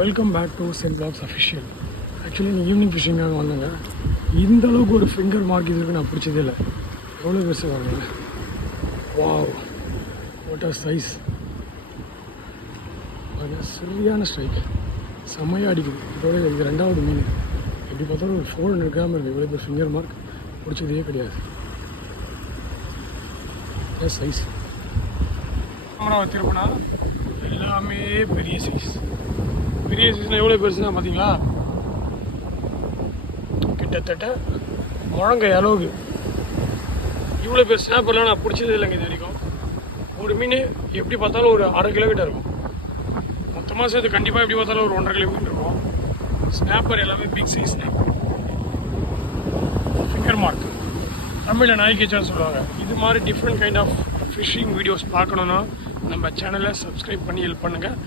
Welcome back to Chen blogs official. Actually நீங்கள் evening ஃபிஷிங்காக வந்தாங்க. இந்த அளவுக்கு ஒரு ஃபிங்கர் மார்க் இதுக்கு நான் பிடிச்சதே இல்லை. எவ்வளோ பெருசு வாங்க. Wow, what are size. சரியான ஸ்ட்ரைக், செம்மையாக அடிக்குது. இதோட இது ரெண்டாவது மீன். எப்படி பார்த்தாலும் ஒரு 400 கிராம் இருக்குது. இவ்வளோ பேர் ஃபிங்கர் மார்க் பிடிச்சதே கிடையாது. சைஸ் திருப்பினா எல்லாமே பெரிய சைஸ். பெரிய சைஸ்னால் எவ்வளோ பெருசுனா பார்த்தீங்களா, கிட்டத்தட்ட முழங்கை அளவுக்கு. இவ்வளோ பேர் ஸ்னாப்பர்லாம் நான் பிடிச்சது இல்லைங்க இது வரைக்கும். ஒரு மீன் எப்படி பார்த்தாலும் ஒரு 1/2 கிலோ கிட்ட இருக்கும். மொத்தமாக சேர்த்து கண்டிப்பாக எப்படி பார்த்தாலும் ஒரு 1.5 கிலோ கிட்ட இருக்கும். ஸ்னாப்பர் எல்லாமே big size snapper. Finger mark தமிழில் நாய்க்கேச்சான்னு சொல்லுவாங்க. இது மாதிரி different kind of fishing videos பார்க்கணுன்னா நம்ம சேனலை சப்ஸ்கிரைப் பண்ணி ஹெல்ப் பண்ணுங்கள்.